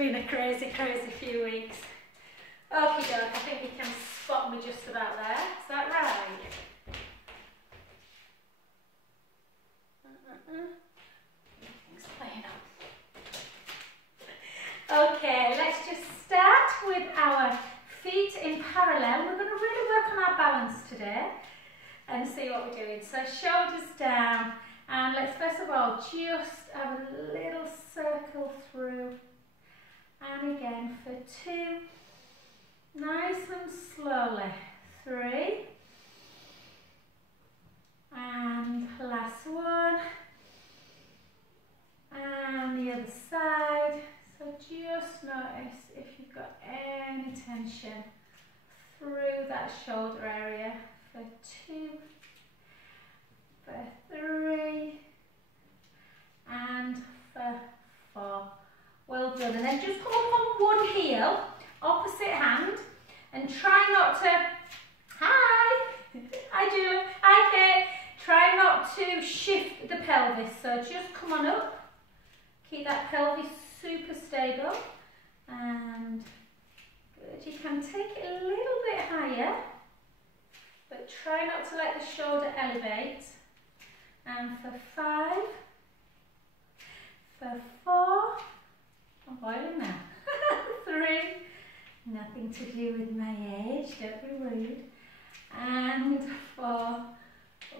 been a crazy, crazy few weeks. Okie doke, I think you can spot me just about there. Is that right? Everything's playing up. Okay, let's just start with our feet in parallel. We're going to really work on our balance today and see what we're doing. So shoulders down, and let's first of all just have a little circle through, and again for 2, nice and slowly, 3, and last one, and the other side. So just notice if you've got any tension through that shoulder area, for 2, for 3, and for 4. Well done. And then just come up on one heel, opposite hand, and try not to, hi, hi Kate, try not to shift the pelvis. So just come on up, keep that pelvis super stable, and good. You can take it a little bit higher, but try not to let the shoulder elevate. And for 5, for 4, I'm boiling now, 3, nothing to do with my age, don't be rude, and 4,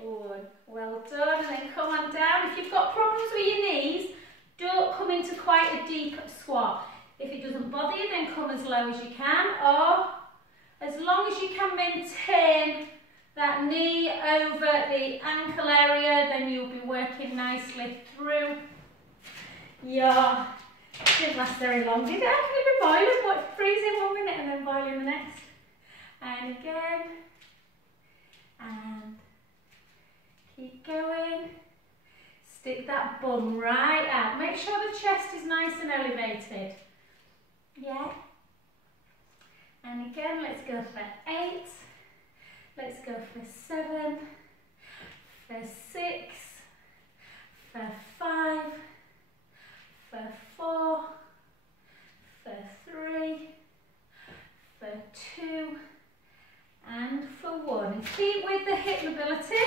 1, well done. And then come on down. If you've got problems with your knees, don't come into quite a deep squat. If it doesn't bother you, then come as low as you can, or as long as you can maintain that knee over the ankle area, then you'll be working nicely through your, didn't last very long, did it? How can it be boiling? What, freezing 1 minute and then boiling the next? And again, and keep going. Stick that bum right out. Make sure the chest is nice and elevated. Yeah. And again, let's go for 8. Let's go for 7, for 6, for 5, for 4, for 3, for 2, and for 1. And keep with the hip mobility.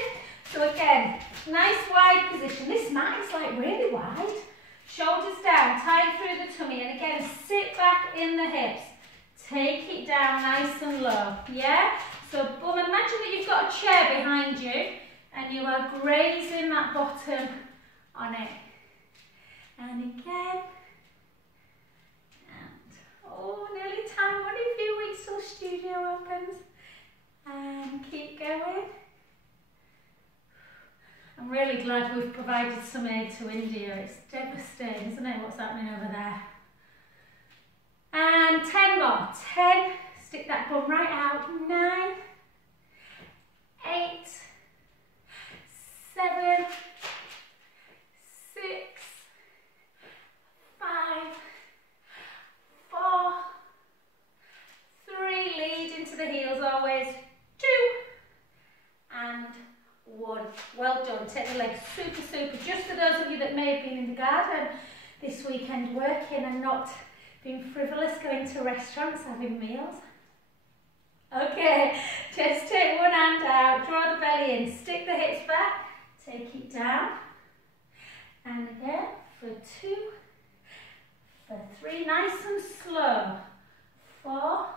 So again, nice wide position. This mat is like really wide. Shoulders down, tight through the tummy, and again, sit back in the hips. Take it down nice and low, yeah? So bum, imagine that you've got a chair behind you and you are grazing that bottom on it. And again, and oh, nearly time, only a few weeks till studio opens. And keep going. I'm really glad we've provided some aid to India. It's devastating, isn't it, what's happening over there? And 10 more. 10. Stick that bum right out. 9, 8, 7, 6, 5, 4, 3. Lead into the heels always. 2, and 1. Well done. Take the legs super, super. Just for those of you that may have been in the garden this weekend working and not being frivolous, going to restaurants, having meals. Okay, just take one hand out, draw the belly in, stick the hips back, take it down. And again, for 2, for 3, nice and slow. 4,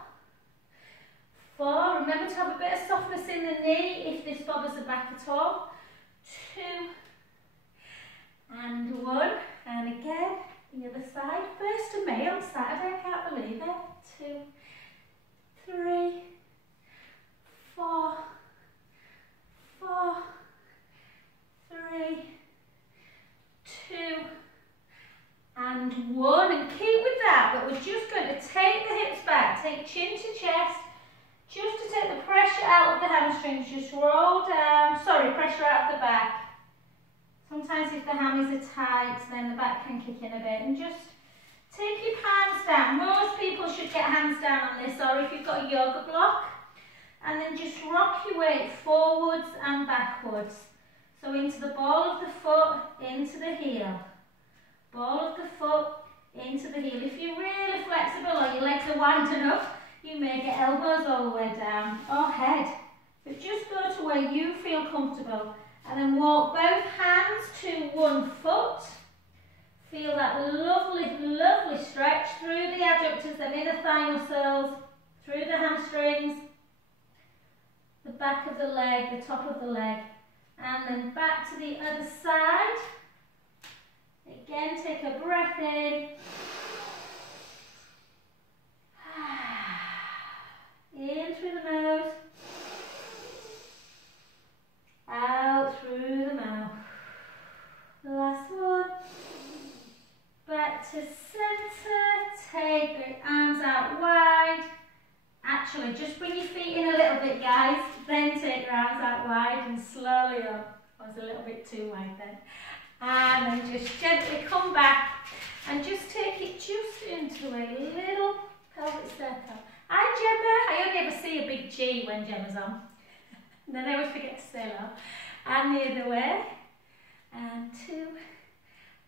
4, remember to have a bit of softness in the knee if this bothers the back at all. 2, and 1, and again, the other side. First of May on Saturday, I can't believe it. 2, 3, 4, 4, 3, 2, and 1. And keep with that, but we're just going to take the hips back, take chin to chest, just to take the pressure out of the hamstrings. Just roll down, sorry, pressure out of the back. Sometimes if the hammies are tight, then the back can kick in a bit. And just take your palms down. Most people should get hands down on this, or if you've got a yoga block. And then just rock your weight forwards and backwards. So into the ball of the foot, into the heel. Ball of the foot, into the heel. If you really are wide enough, you may get elbows all the way down or head. But just go to where you feel comfortable and then walk both hands to one foot. Feel that lovely, lovely stretch through the adductors, the inner thigh muscles, through the hamstrings, the back of the leg, the top of the leg, and then back to the other side. Again, take a breath in. In through the nose. Out through the mouth. Last one. Back to centre. Take the arms out wide. Actually, just bring your feet in a little bit, guys. Then take your arms out wide and slowly up. I was a little bit too wide then. And then just gently come back and just take it just into a little pelvic circle. Hi Gemma, I only ever see a big G when Gemma's on. And then I always forget to say hello. And the other way. And 2,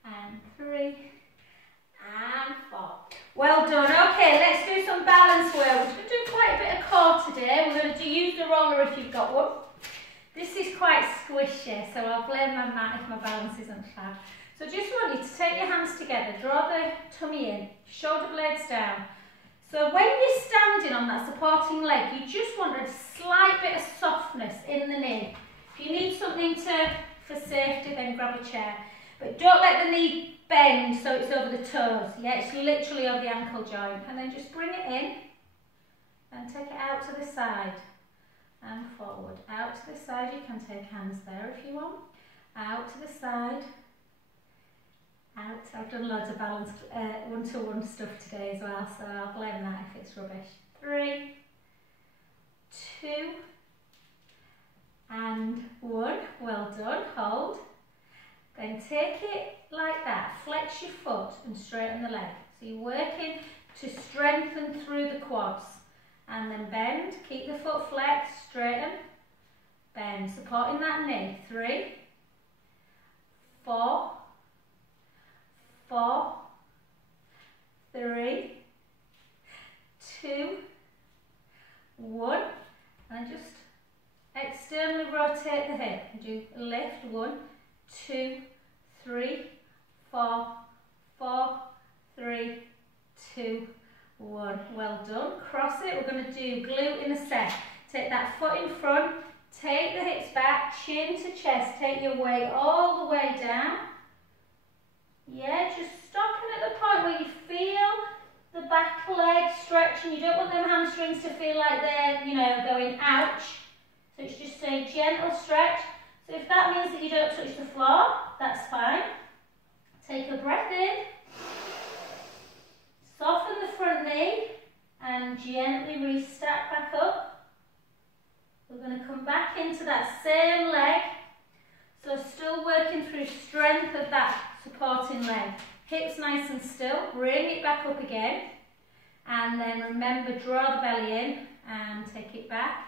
and 3, and 4. Well done. Okay, let's do some balance work. We're going to do quite a bit of core today. We're going to use the roller if you've got one. This is quite squishy, so I'll blame my mat if my balance isn't fab. So just want you to take your hands together, draw the tummy in, shoulder blades down. So when you're standing on that supporting leg, you just want a slight bit of softness in the knee. If you need something for safety, then grab a chair. But don't let the knee bend so it's over the toes. Yeah, it's literally over the ankle joint. And then just bring it in and take it out to the side. And forward. Out to the side, you can take hands there if you want. Out to the side. Out. I've done loads of balance one-to-one stuff today as well, so I'll blame that if it's rubbish. 3, 2, and 1. Well done. Hold. Then take it like that. Flex your foot and straighten the leg. So you're working to strengthen through the quads. And then bend, keep the foot flexed, straighten, bend, supporting that knee. 3, 4, 4, 3, 2, 1, and just externally rotate the hip. Do lift, 1, 2, 3, 4, 4, 3, 2, 1. Well done. Cross it. We're going to do glute in a set. Take that foot in front, take the hips back, chin to chest, take your weight all the way down. Yeah, just stopping at the point where you feel the back leg stretching. You don't want them hamstrings to feel like they're, you know, going ouch. So it's just a gentle stretch. So if that means that you don't touch the floor, that's fine. Take a breath in. Soften the front knee and gently restack back up. We're going to come back into that same leg. So still working through strength of that supporting leg. Hips nice and still. Bring it back up again. And then remember, draw the belly in and take it back.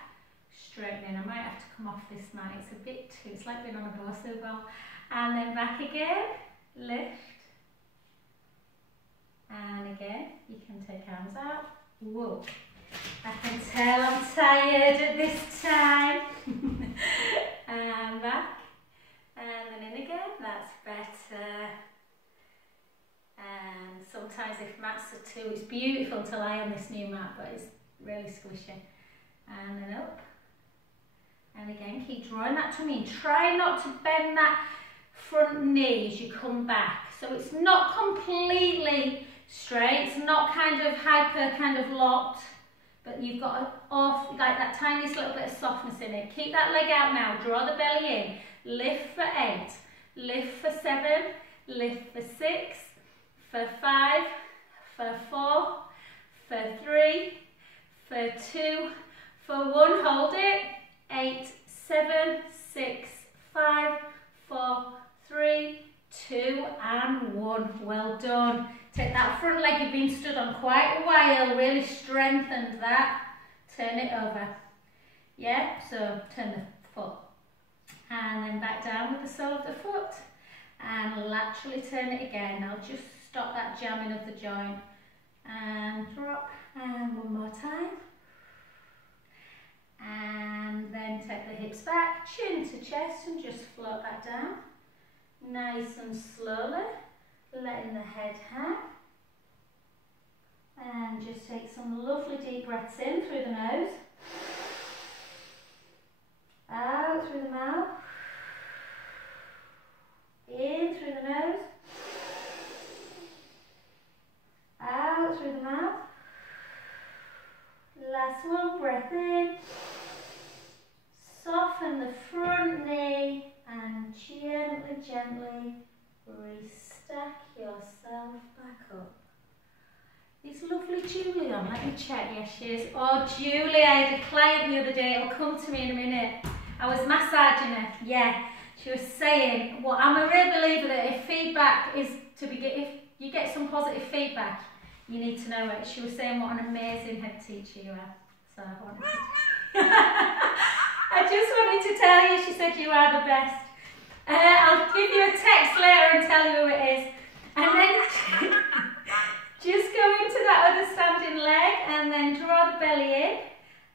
Straighten in. I might have to come off this mat. It's a bit too, it's like being on a Bosu ball. And then back again. Lift. And again, you can take arms out. Whoa. I can tell I'm tired at this time. And back. And then in again. That's better. And sometimes if mats are too, it's beautiful to lie on this new mat, but it's really squishy. And then up. And again, keep drawing that tummy in. Try not to bend that front knee as you come back. So it's not completely straight, it's not kind of hyper, kind of locked, but you've got like that tiniest little bit of softness in it. Keep that leg out now, draw the belly in, lift for 8, lift for 7, lift for 6, for 5, for 4, for 3, for 2, for 1, hold it, 8, 7, 6, 5, 4, 3, 2, and 1. Well done. Take that front leg you've been stood on quite a while, really strengthened that. Turn it over. Yeah, so turn the foot. And then back down with the sole of the foot. And laterally turn it again. I'll just stop that jamming of the joint. And drop and hips back, chin to chest, and just float that down. Nice and slowly, letting the head hang. And just take some lovely deep breaths in through the nose. Out through the mouth. In through the nose. Out through the mouth. Last one, breath in. Soften the front knee and gently, gently restack yourself back up. Is lovely Julie on? Let me check. Yes, she is. Oh, Julie, I had a client the other day. It'll come to me in a minute. I was massaging her. Yeah, she was saying, well, I'm a real believer that if feedback is to be, if you get some positive feedback, you need to know it. She was saying what an amazing head teacher you are. So I wanted to I just wanted to tell you, she said you are the best. I'll give you a text later and tell you who it is. And then just go into that other standing leg and then draw the belly in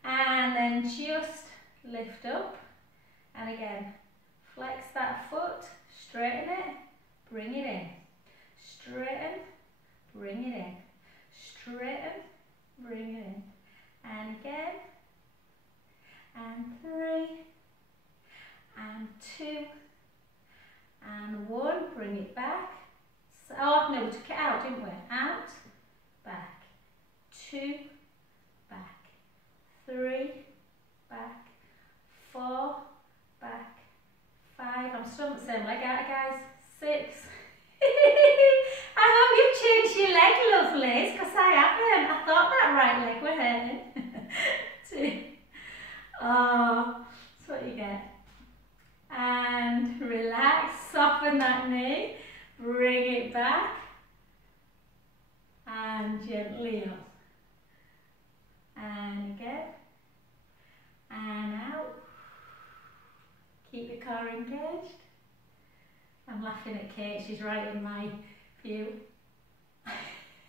and then just lift up. And again, flex that foot, straighten it, bring it in. Straighten, bring it in. Straighten, bring it in. And again, and 3, and 2, and 1, bring it back. So, oh no, we took it out, didn't we? Out, back, 2, back, 3, back, 4, back, 5. I'm still on the same leg, aren't I, guys? 6. I hope you've changed your leg, lovelies, because I haven't. I thought that right leg were hurting. 2. Oh, that's what you get. And relax, soften that knee, bring it back, and gently up. And again, and out. Keep your core engaged. I'm laughing at Kate, she's right in my view.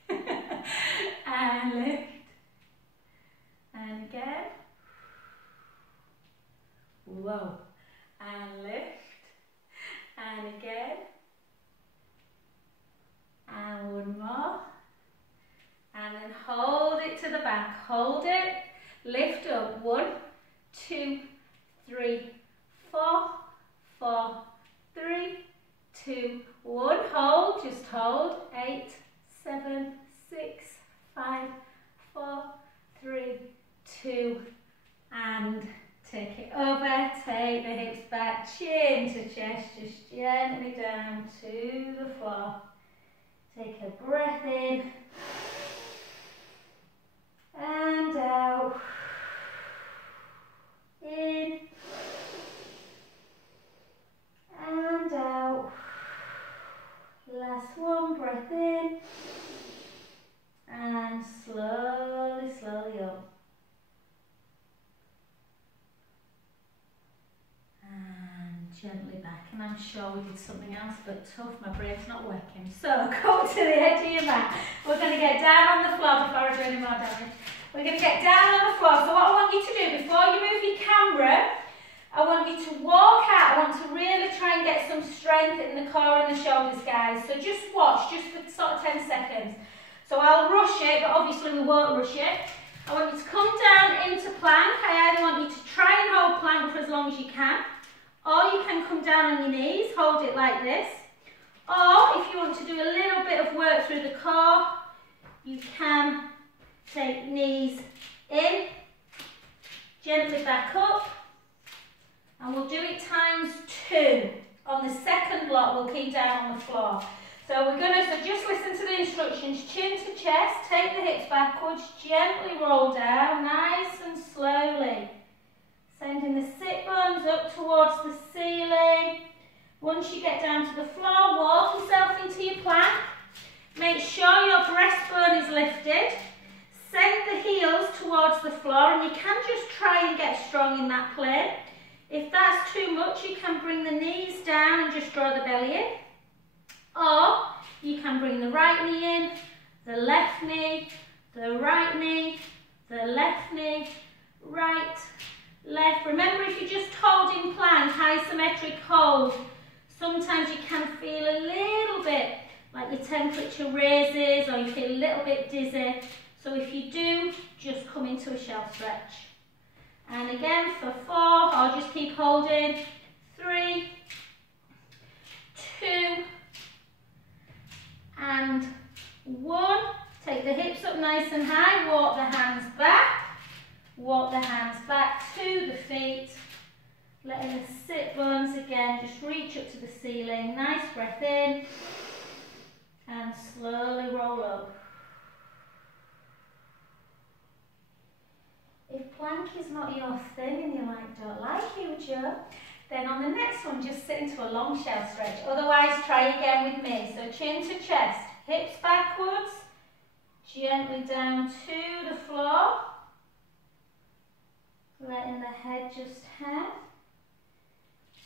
And lift. And again. Whoa. And lift. And again. And one more. And then hold it to the back. Hold it. Lift up. 1, 2, 3, 4, 4, 3, 2, 1. Hold. Just hold. 8, 7, 6, 5, 4, 3, 2, and take it over. Take the hips back, chin to chest, just gently down to the floor. Take a breath in and out. In and out. Last one, breath in and slowly, slowly up. And gently back. And I'm sure we did something else, but tough, my brain's not working. So go to the edge of your mat. We're going to get down on the floor before I do any more damage. We're going to get down on the floor. So what I want you to do, before you move your camera, I want you to walk out. I want to really try and get some strength in the core and the shoulders, guys. So just watch, just for sort of 10 seconds. So I'll rush it, but obviously we won't rush it. I want you to come down into plank. I either want you to try and hold plank for as long as you can, or you can come down on your knees, hold it like this. Or if you want to do a little bit of work through the core, you can take knees in, gently back up, and we'll do it ×2. On the second block, we'll keep down on the floor. So we're going to, so just listen to the instructions. Chin to chest, take the hips backwards, gently roll down, nice and slowly. Sending the sit bones up towards the ceiling. Once you get down to the floor, walk yourself into your plank. Make sure your breastbone is lifted. Send the heels towards the floor, and you can just try and get strong in that plane. If that's too much, you can bring the knees down and just draw the belly in. Or you can bring the right knee in, the left knee, the right knee, the left knee, right, left. Remember, if you just hold such a raises or you feel a little bit dizzy. So if you do, just come into a shelf stretch. And again for 4, I'll just keep holding. 3, 2, and 1. Take the hips up nice and high, walk the hands back. Walk the hands back to the feet. Letting the sit bones again, just reach up to the ceiling. Nice breath in. And slowly roll up. If plank is not your thing and you're like, don't like you, Joe, then on the next one, just sit into a long shelf stretch. Otherwise, try again with me. So chin to chest, hips backwards, gently down to the floor. Letting the head just hang.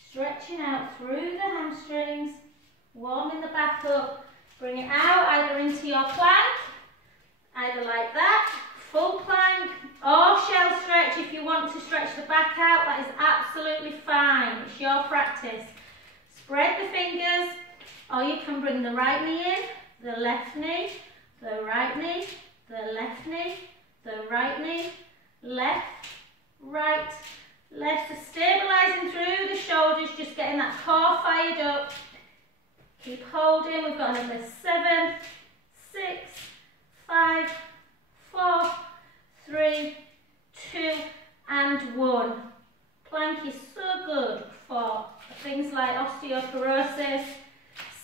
Stretching out through the hamstrings, warming the back up. Bring it out either into your plank, either like that, full plank, or shell stretch. If you want to stretch the back out, that is absolutely fine. It's your practice. Spread the fingers, or you can bring the right knee in, the left knee, the right knee, the left knee, the right knee, left, right, left. So stabilising through the shoulders, just getting that core fired up. Keep holding. We've got another 7, 6, 5, 4, 3, 2, and 1. Plank is so good for things like osteoporosis.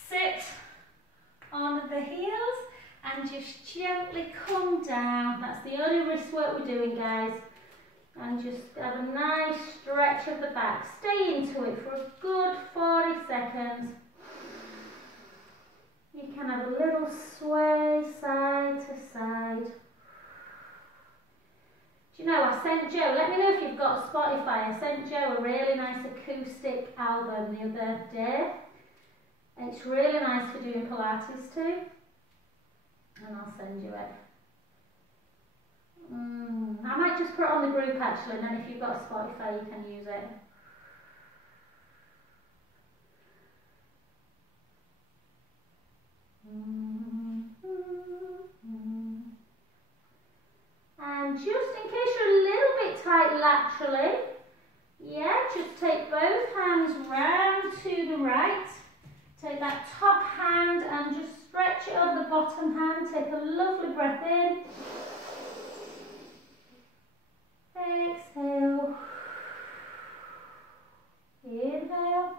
Sit on the heels and just gently come down. That's the only wrist work we're doing, guys. And just have a nice stretch of the back. Stay into it for a good 40 seconds. You can have a little sway side to side. Do you know, I sent Joe, let me know if you've got Spotify, I sent Joe a really nice acoustic album the other day. And it's really nice for doing Pilates too. And I'll send you it. I might just put it on the group actually, and then if you've got Spotify you can use it. And just in case you're a little bit tight laterally, yeah, just take both hands round to the right. Take that top hand and just stretch it over the bottom hand. Take a lovely breath in. Exhale. Inhale.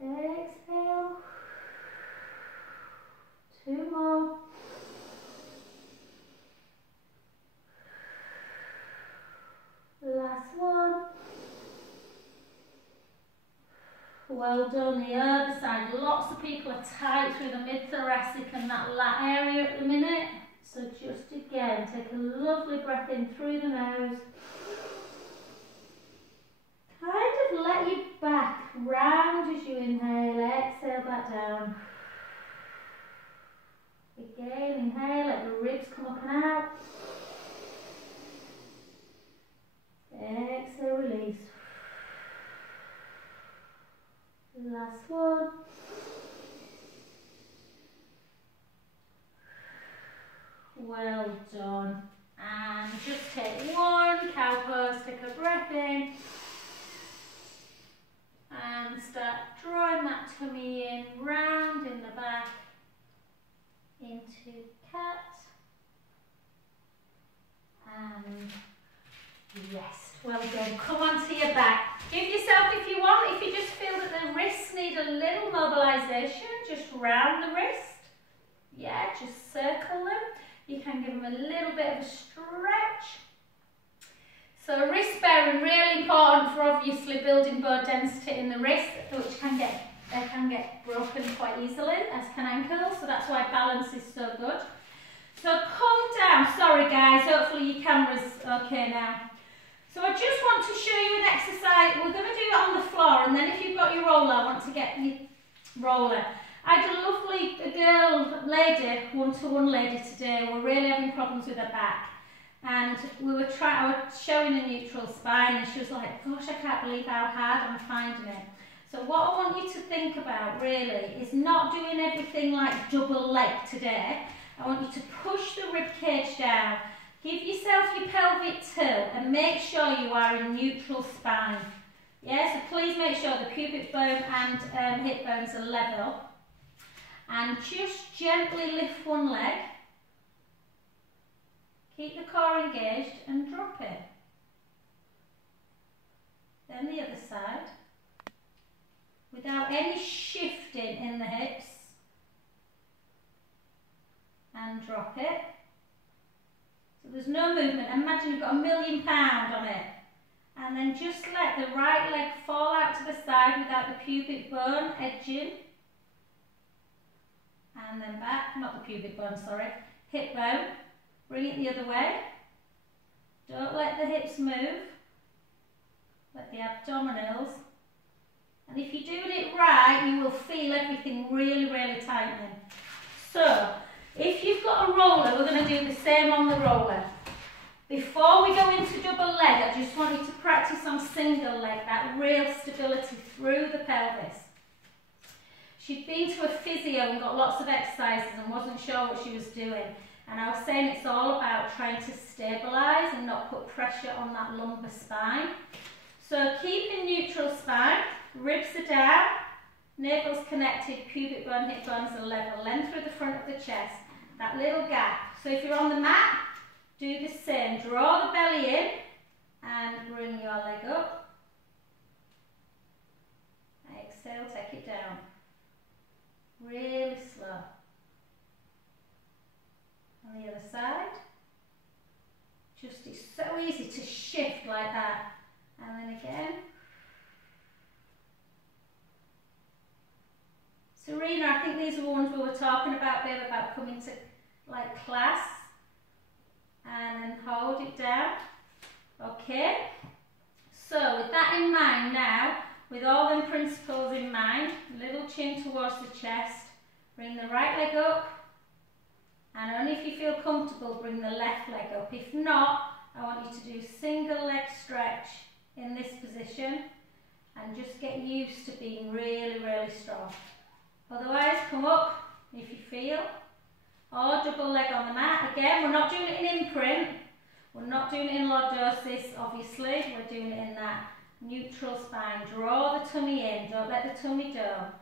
Exhale. 2 more. Last one. Well done. The other side. Lots of people are tight through the mid-thoracic and that lat area at the minute. So just again, take a lovely breath in through the nose. Kind of let your back round as you inhale. Exhale back down. Again, inhale, let the ribs come up and out. Exhale, release. Last one. Well done. And just take one cow pose, take a breath in. And start drawing that tummy in, round in the back, into cat. And rest. Well done. Come on to your back. Give yourself, if you want, if you just feel that the wrists need a little mobilisation, just round the wrist. Yeah, just circle them. You can give them a little bit of a stretch. So wrist bearing, really important for obviously building bone density in the wrist, which can get broken quite easily, as can ankles. So that's why balance is so good. So come down. Sorry guys, hopefully your camera's okay now. So I just want to show you an exercise. We're going to do it on the floor, and then if you've got your roller, I want to get your roller. I had a lovely lady, one-to-one lady today. We're really having problems with her back. And I was showing a neutral spine, and she was like, gosh, I can't believe how hard I'm finding it. So what I want you to think about really is not doing everything like double leg today. I want you to push the rib cage down. Give yourself your pelvic tilt and make sure you are in neutral spine. Yeah, so please make sure the pubic bone and hip bones are level. And just gently lift one leg. Keep the core engaged and drop it. Then the other side. Without any shifting in the hips. And drop it. So there's no movement. Imagine you've got £1 million on it. And then just let the right leg fall out to the side without the pubic bone edging. And then back, not the pubic bone, sorry, hip bone. Bring it the other way. Don't let the hips move. Let the abdominals. And if you're doing it right, you will feel everything really, really tightening. So, if you've got a roller, we're going to do the same on the roller. Before we go into double leg, I just want you to practice on single leg, that real stability through the pelvis. She'd been to a physio and got lots of exercises and wasn't sure what she was doing. And I was saying it's all about trying to stabilise and not put pressure on that lumbar spine. So keep in neutral spine, ribs are down, navel's connected, pubic bone, hip bones are level, length through the front of the chest, that little gap. So if you're on the mat, do the same. Draw the belly in and bring your leg up. Exhale, take it down. Really slow. On the other side. Just, it's so easy to shift like that. And then again. Serena, I think these are the ones we were talking about, babe, about coming to like class. And then hold it down. Okay. So with that in mind now, with all them principles in mind, little chin towards the chest, bring the right leg up, and only if you feel comfortable, bring the left leg up. If not, I want you to do single leg stretch in this position, and just get used to being really, really strong. Otherwise, come up if you feel, or double leg on the mat. Again, we're not doing it in imprint, we're not doing it in lordosis, obviously, we're doing it in that neutral spine. Draw the tummy in, don't let the tummy down.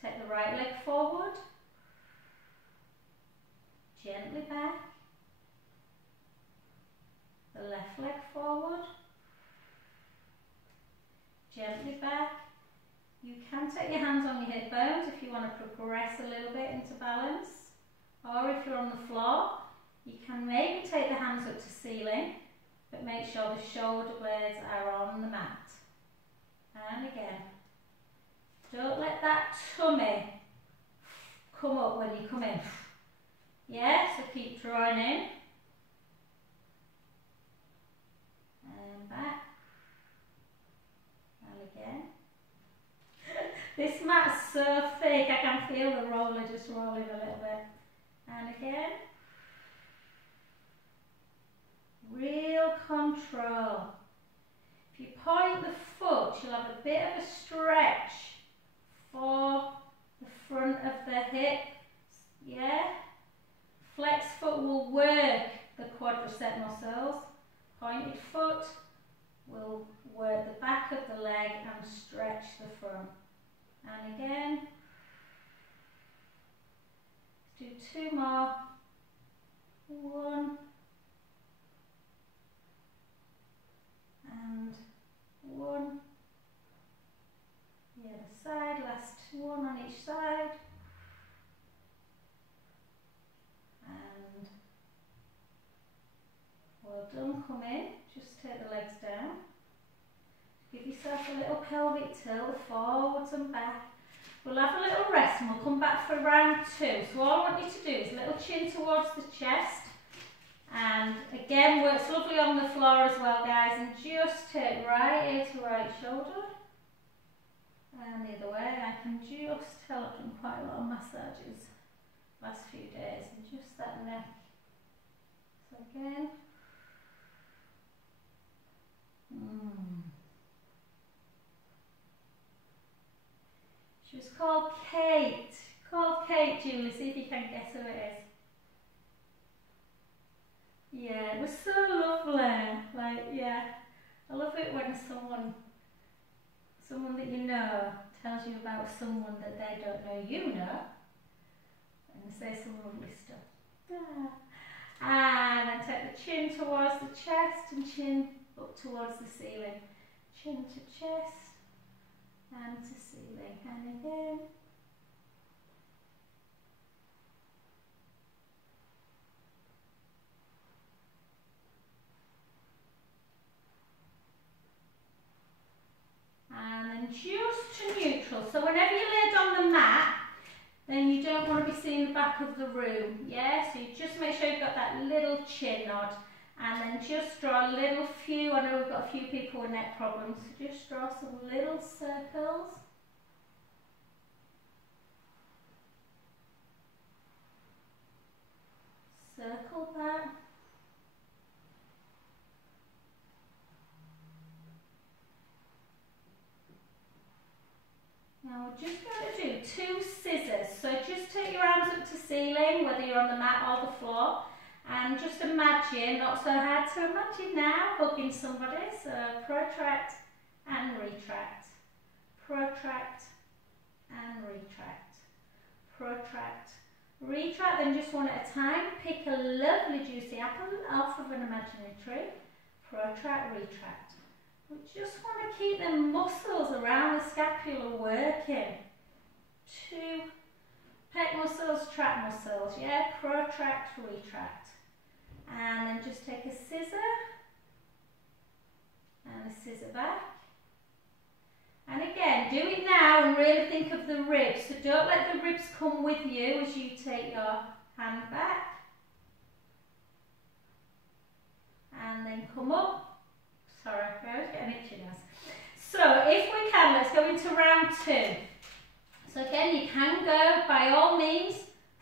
Take the right leg forward, gently back, the left leg forward, gently back. You can take your hands on your hip bones if you want to progress a little bit into balance, or if you're on the floor, you can maybe take the hands up to ceiling, but make sure the shoulder blades are on the mat. And again, don't let that tummy come up when you come in. Yeah, so keep drawing in. And back. And again. This mat's so thick, I can feel the roller just rolling a little bit. And again. Real control. If you point the foot, you'll have a bit of a stretch for the front of the hip. Yeah? Flex foot will work the quadricep muscles. Pointed foot will work the back of the leg and stretch the front. And again. Let's do 2 more. 1. And 1. The other side, last 1 on each side. And well done, come in, just take the legs down. Give yourself a little pelvic tilt, forwards and back. We'll have a little rest and we'll come back for round 2. So all I want you to do is a little chin towards the chest. And again, works lovely on the floor as well, guys. And just take right ear to right shoulder. And the other way. I can just tell I've done quite a lot of massages last few days. And just that neck. So again. She was called Kate. Called Kate, Julie. See if you can guess who it is. Yeah, it was so lovely. Like, yeah, I love it when someone that you know tells you about someone that they don't know you know, and they say some lovely stuff. Yeah. And then take the chin towards the chest and chin up towards the ceiling. Chin to chest and to ceiling. And again. And then just to neutral. So whenever you lay on the mat, then you don't want to be seeing the back of the room, yeah? So you just make sure you've got that little chin nod, and then just draw a little few, I know we've got a few people with neck problems, so just draw some little circles. Circle that. Now we're just going to do 2 scissors, so just take your arms up to ceiling, whether you're on the mat or the floor, and just imagine, not so hard to imagine now, hugging somebody, so protract and retract, protract and retract, protract, retract, then just one at a time, pick a lovely juicy apple off of an imaginary tree, protract, retract. We just want to keep the muscles around the scapula working. 2 pec muscles, trap muscles, yeah, protract, retract. And then just take a scissor and a scissor back. And again, do it now and really think of the ribs. So don't let the ribs come with you as you take your hand back. And then come up. Sorry, I was getting itchy now. So if we can, let's go into round 2. So again, you can go, by all means,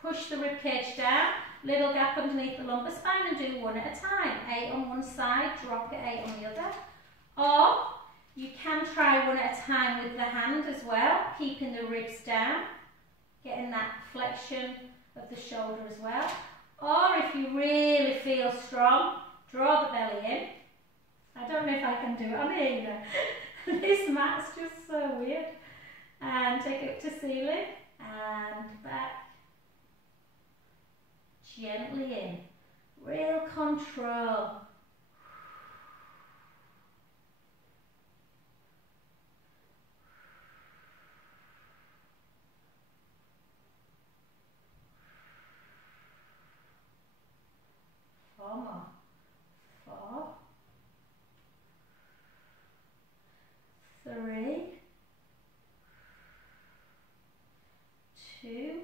push the rib cage down, little gap underneath the lumbar spine, and do 1 at a time. 8 on one side, drop it 8 on the other. Or you can try 1 at a time with the hand as well, keeping the ribs down, getting that flexion of the shoulder as well. Or if you really feel strong, draw the belly in. I don't know if I can do it on here, you know. This mat's just so weird. And take it up to ceiling and back. Gently in. Real control. Four more. 4. 3, 2,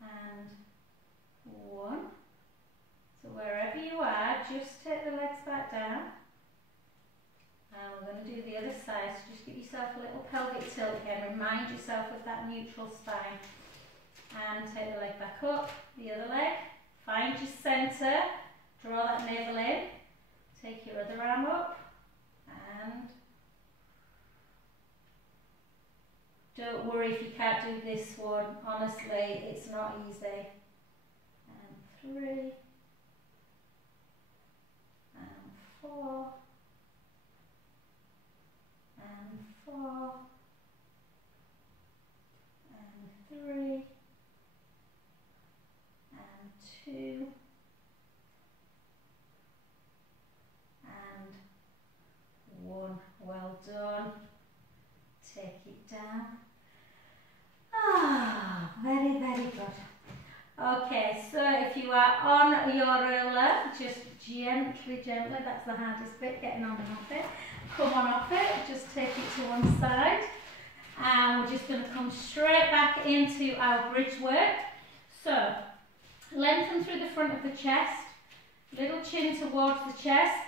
and 1. So wherever you are, just take the legs back down. And we're going to do the other side, so just give yourself a little pelvic tilt again. Remind yourself of that neutral spine. And take the leg back up, the other leg. Find your centre, draw that navel in. Take your other arm up. And don't worry if you can't do this one, honestly, it's not easy. And 3, and 4, and 4, and 3, and 2, and 1. Well done. Take it down. Ah, very, very good. Okay, so if you are on your roller, just gently, that's the hardest bit, getting on and off it. Come on off it, just take it to one side. And we're just going to come straight back into our bridge work. So, lengthen through the front of the chest, little chin towards the chest.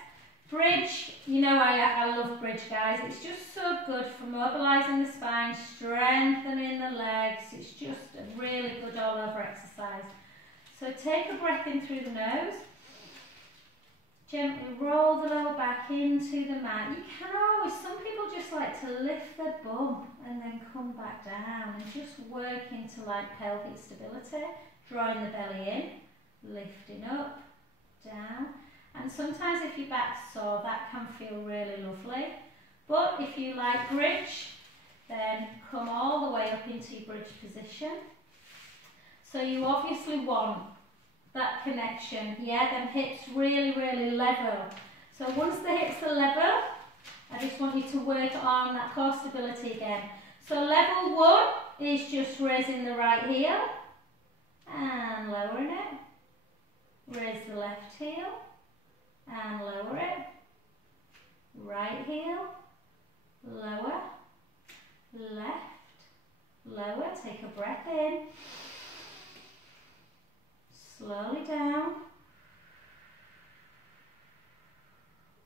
Bridge, you know I love bridge, guys. It's just so good for mobilising the spine, strengthening the legs. It's just a really good all-over exercise. So take a breath in through the nose. Gently roll the lower back into the mat. You can always, some people just like to lift their bum and then come back down and just work into like pelvic stability, drawing the belly in, lifting up, down. And sometimes if your back's sore, that can feel really lovely. But if you like bridge, then come all the way up into your bridge position. So you obviously want that connection, yeah, them hips really, really level. So once the hips are level, I just want you to work on that core stability again. So level 1 is just raising the right heel and lowering it. Raise the left heel and lower it. Right heel, lower, left, lower. Take a breath in. Slowly down.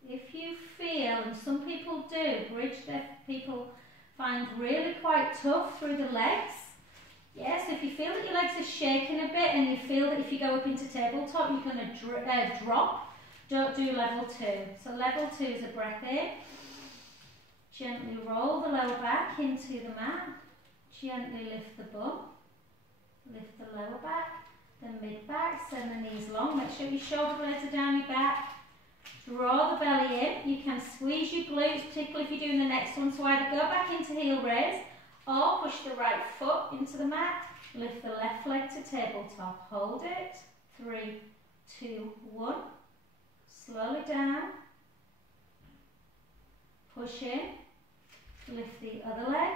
If you feel, and some people do, bridge that people find really quite tough through the legs. Yes, if you feel that your legs are shaking a bit and you feel that if you go up into tabletop you're going to drop, don't do level 2. So level 2 is a breath in. Gently roll the lower back into the mat. Gently lift the bum. Lift the lower back, the mid back, send the knees long. Make sure your shoulder blades are down your back. Draw the belly in. You can squeeze your glutes, particularly if you're doing the next one. So either go back into heel raise or push the right foot into the mat. Lift the left leg to tabletop. Hold it. 3, 2, 1. Slowly down. Push in. Lift the other leg.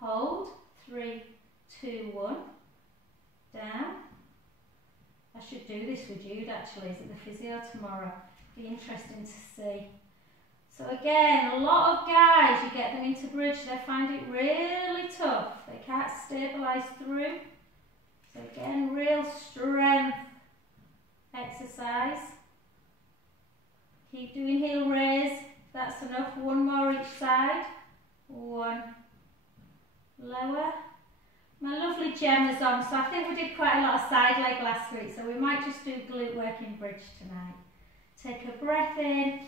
Hold. 3, 2, 1. Down. I should do this with Jude actually. Is it the physio tomorrow? Be interesting to see. So again, a lot of guys, you get them into bridge, they find it really tough. They can't stabilise through. So again, real strength exercise. Keep doing heel raise. That's enough. 1 more each side. 1. Lower. My lovely Gemma's on, so I think we did quite a lot of side leg last week, so we might just do glute work in bridge tonight. Take a breath in.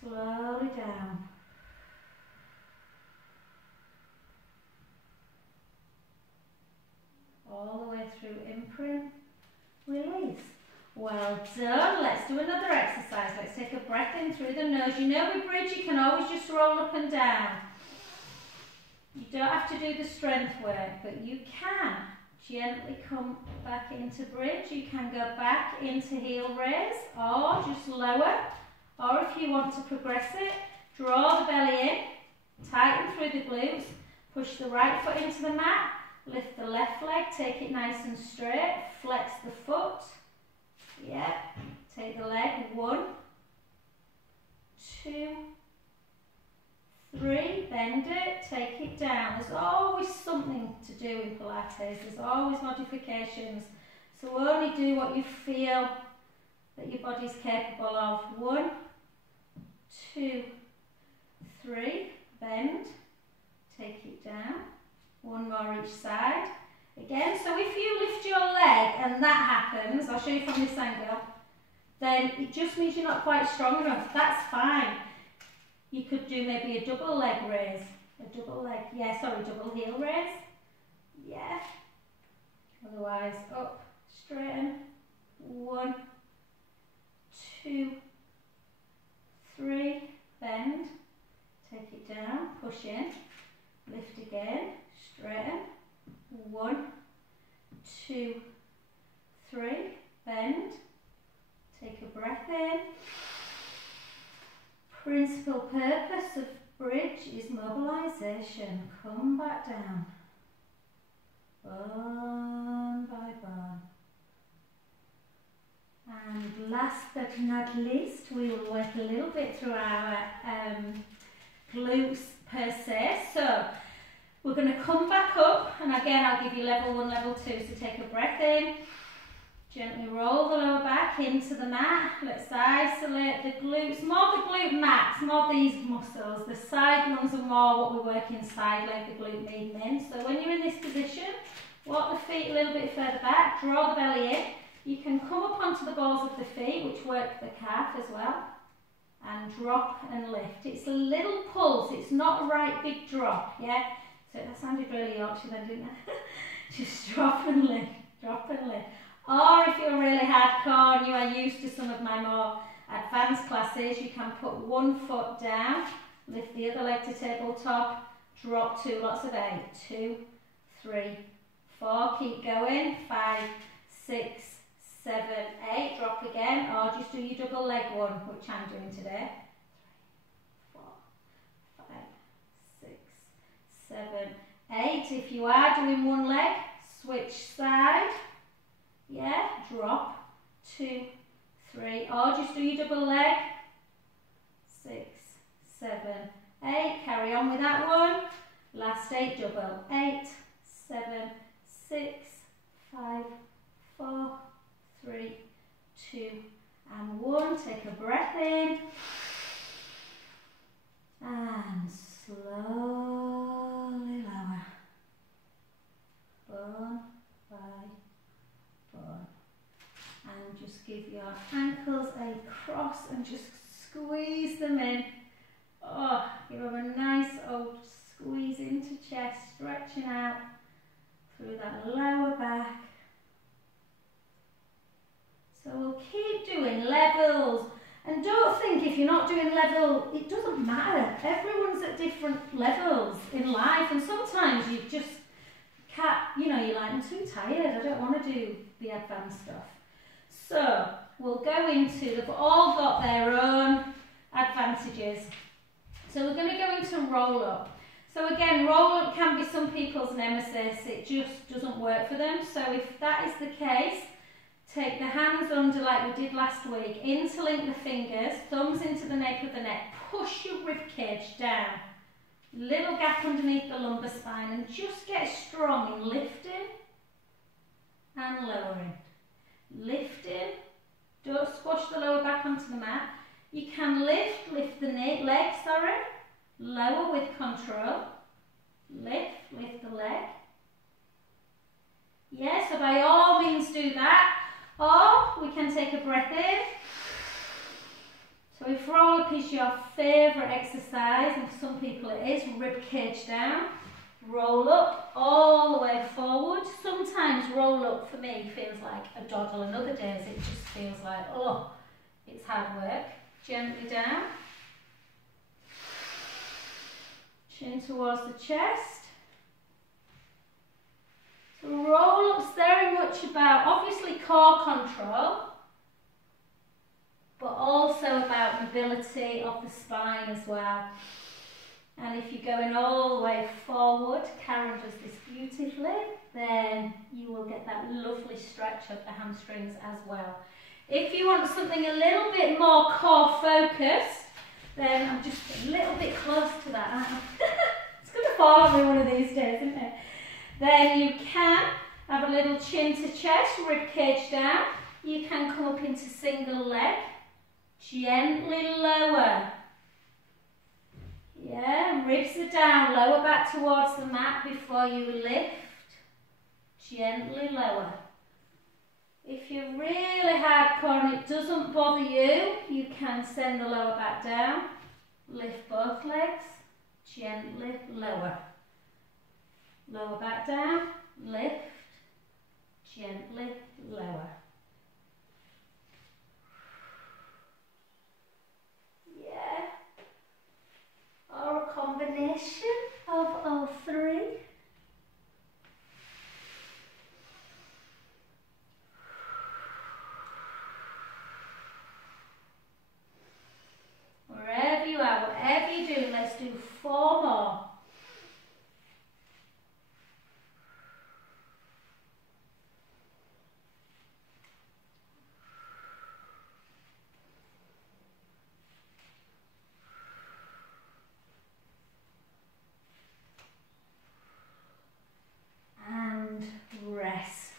Slowly down. All the way through Imprive. Release. Well done. Let's do another exercise. Let's take a breath in through the nose. You know with bridge you can always just roll up and down. You don't have to do the strength work, but you can gently come back into bridge. You can go back into heel raise or just lower. Or if you want to progress it, draw the belly in, tighten through the glutes, push the right foot into the mat, lift the left leg, take it nice and straight, flex the foot. Yeah, take the leg. 1, 2, 3, bend it, take it down. There's always something to do in Pilates, there's always modifications. So only do what you feel that your body's capable of. 1, 2, 3, bend, take it down. 1 more each side. Again, so if you lift your leg and that happens, I'll show you from this angle, then it just means you're not quite strong enough. That's fine. You could do maybe a double leg raise. Double heel raise. Yeah. Otherwise, up, straighten. 1, 2, 3, bend. Take it down, push in. Lift again, straighten. 1, 2, 3, bend. Take a breath in. Principal purpose of bridge is mobilization. Come back down. Bone by bone. And last but not least, we will work a little bit through our glutes per se. So we're going to come back up, and again I'll give you level 1, level 2, so take a breath in. Gently roll the lower back into the mat. Let's isolate the glutes, more the glute max, more these muscles. The side ones are more what we work inside, like the glute med min. So when you're in this position, walk the feet a little bit further back, draw the belly in. You can come up onto the balls of the feet, which work the calf as well, and drop and lift. It's a little pulse, it's not a right big drop, yeah? So that sounded really Yorkshire then, didn't it? Just drop and lift, drop and lift. Or if you're really hardcore and you are used to some of my more advanced classes, you can put one foot down, lift the other leg to tabletop, drop 2 lots of 8. 2, 3, 4, keep going. 5, 6, 7, 8, drop again, or just do your double leg one, which I'm doing today. 3, 4, 5, 6, 7, 8. If you are doing one leg, switch side. Yeah, drop 2, 3, or just do your double leg. 6, 7, 8. Carry on with that one. Last 8 double. 8, 7, 6, 5, 4, 3, 2, and 1. Take a breath in. And slowly lower. Bone by bone. And just give your ankles a cross and just squeeze them in. Oh, give them a nice old squeeze into chest, stretching out through that lower back. So we'll keep doing levels, and don't think if you're not doing level, it doesn't matter. Everyone's at different levels in life, and sometimes you just can't, you know, you're like, I'm too tired, I don't want to do the advanced stuff. So we'll go into, they've all got their own advantages. So we're going to go into roll up. So again, roll up can be some people's nemesis, it just doesn't work for them. So if that is the case, take the hands under like we did last week, interlink the fingers, thumbs into the nape of the neck, push your rib cage down, little gap underneath the lumbar spine, and just get strong in lifting and lowering. Lifting, don't squash the lower back onto the mat. You can lift the leg, lower with control, lift the leg. Yeah, so by all means do that. Or we can take a breath in. So if roll up is your favourite exercise, and for some people it is, rib cage down, roll up all the way forward. Sometimes roll up for me feels like a doddle, and other days it just feels like, oh, it's hard work. Gently down. Chin towards the chest. So roll up's very much about obviously core control, but also about mobility of the spine as well. And if you're going all the way forward, Karen does this beautifully, then you will get that lovely stretch of the hamstrings as well. If you want something a little bit more core focused, then I'm just a little bit close to that. It's going to fall on me one of these days, isn't it? Then you can have a little chin to chest, rib cage down. You can come up into single leg, gently lower. Yeah, ribs are down, lower back towards the mat before you lift. Gently lower. If you're really hardcore and it doesn't bother you, you can send the lower back down. Lift both legs, gently lower. Lower back down, lift, gently lower. Yeah. Or a combination of all three. Wherever you are, whatever you're doing, let's do 4 more.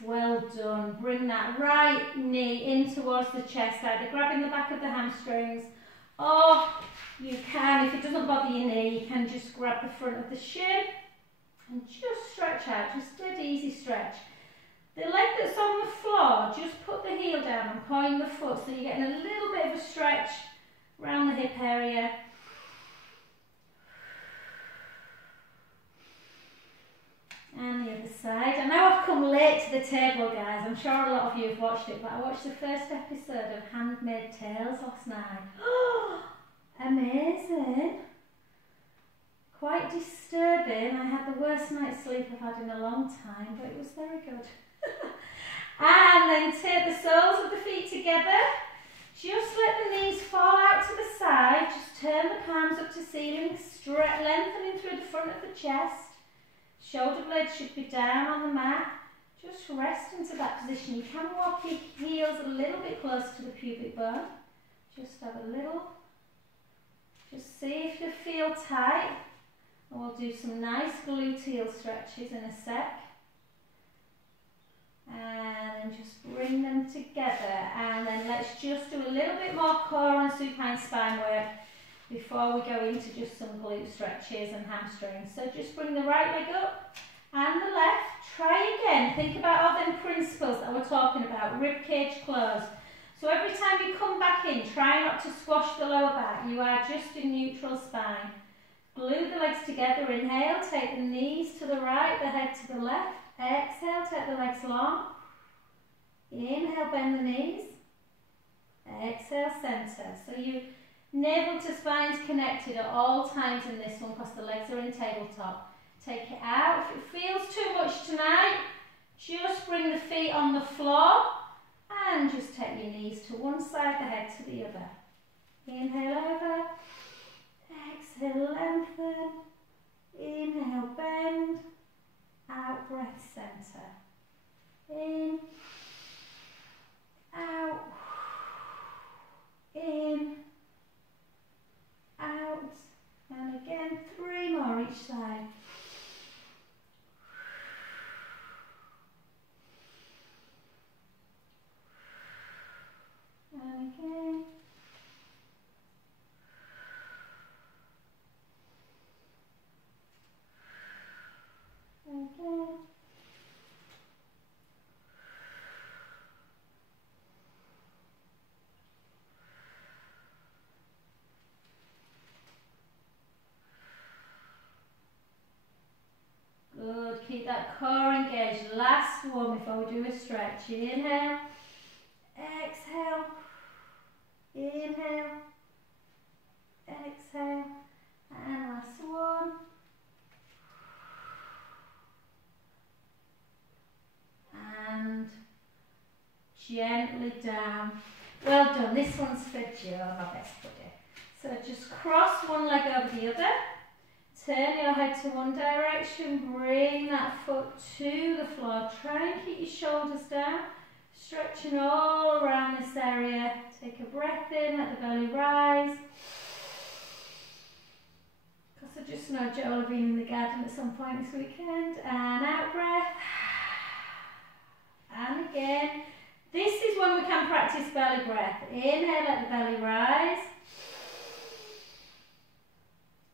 Well done. Bring that right knee in towards the chest, either grabbing the back of the hamstrings, or you can, if it doesn't bother your knee, you can just grab the front of the shin and just stretch out, just dead easy stretch. The leg that's on the floor, just put the heel down and point the foot so you're getting a little bit of a stretch around the hip area. And the other side. I know I've come late to the table, guys. I'm sure a lot of you have watched it, but I watched the first episode of Handmaid's Tales last night. Oh, amazing. Quite disturbing. I had the worst night's sleep I've had in a long time, but it was very good. And then take the soles of the feet together. Just let the knees fall out to the side. Just turn the palms up to ceiling, lengthening through the front of the chest. Shoulder blades should be down on the mat. Just rest into that position. You can walk your heels a little bit close to the pubic bone. Just have a little. Just see if you feel tight. And we'll do some nice gluteal stretches in a sec. And then just bring them together. And then let's just do a little bit more core and supine spine work before we go into just some glute stretches and hamstrings. So just bring the right leg up and the left. Try again. Think about all them principles that we're talking about. Rib cage closed. So every time you come back in, try not to squash the lower back. You are just in neutral spine. Glue the legs together. Inhale, take the knees to the right, the head to the left. Exhale, take the legs long. Inhale, bend the knees. Exhale, center. So you navel to spine's connected at all times in this one because the legs are in tabletop. Take it out. If it feels too much tonight, just bring the feet on the floor and just take your knees to one side, the head to the other. Inhale over. Exhale, lengthen. Inhale, bend. Out, breath, center. In. Out. In. Out. And again, 3 more each side. And again. Again. Good, keep that core engaged. Last one before we do a stretch. Inhale, exhale, inhale, exhale, and last one. And gently down. Well done, this one's for Joe, my best buddy. So just cross one leg over the other. Turn your head to one direction, bring that foot to the floor. Try and keep your shoulders down, stretching all around this area. Take a breath in, let the belly rise. Because I just know Joe will be in the garden at some point this weekend. And out breath. And again. This is when we can practice belly breath. Inhale, let the belly rise.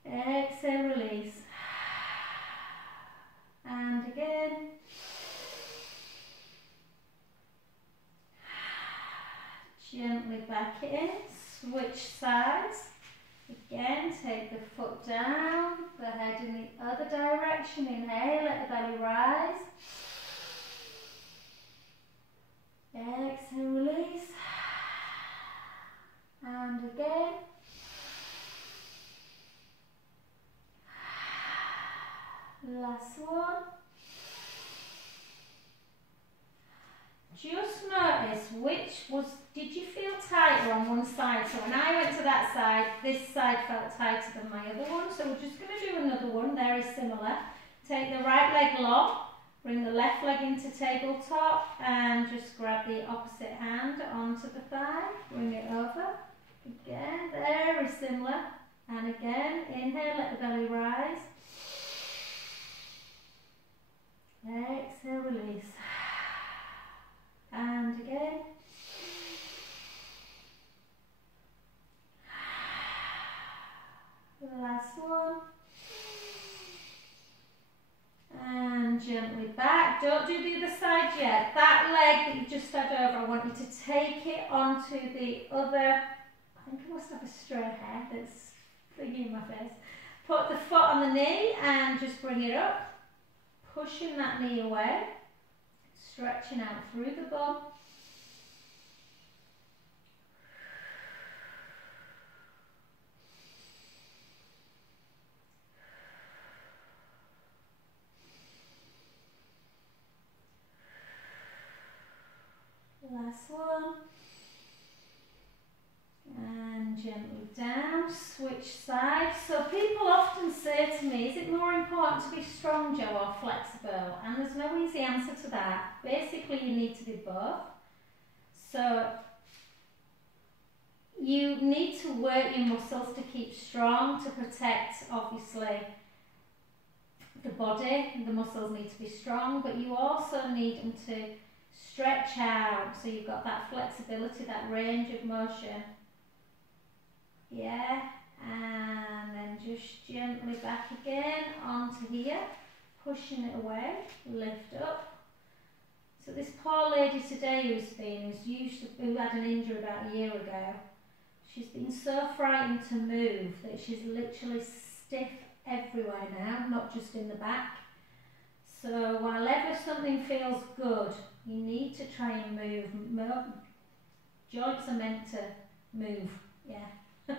Exhale, release. And again. Gently back in. Switch sides. Again, take the foot down, the head in the other direction. Inhale, let the belly rise. Exhale, release. And again. Last one. Just notice did you feel tighter on one side? So when I went to that side, this side felt tighter than my other one. So we're just going to do another one, very similar. Take the right leg long, bring the left leg into tabletop and just grab the opposite hand onto the thigh, bring it over. Again, very similar. And again, inhale, let the belly rise. Exhale, release. And again. Last one. And gently back. back. Don't do the other side yet. That leg that you just had over, I want you to take it onto the other, I think I must have a stray hair that's thinking in my face. Put the foot on the knee and just bring it up. Pushing that knee away. Stretching out through the bum. Last one. And gently down, switch sides. So people often say to me, is it more important to be strong, Joe, or flexible? And there's no easy answer to that. Basically, you need to be both. So you need to work your muscles to keep strong, to protect, obviously, the body. The muscles need to be strong, but you also need them to stretch out, so you've got that flexibility, that range of motion. Yeah, and then just gently back again onto here, pushing it away, lift up. So this poor lady today who had an injury about a year ago, she's been so frightened to move that she's literally stiff everywhere now, not just in the back. So whenever something feels good, you need to try and move. Joints are meant to move, yeah. They're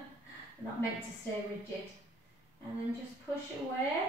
not meant to stay rigid. And then just push it away.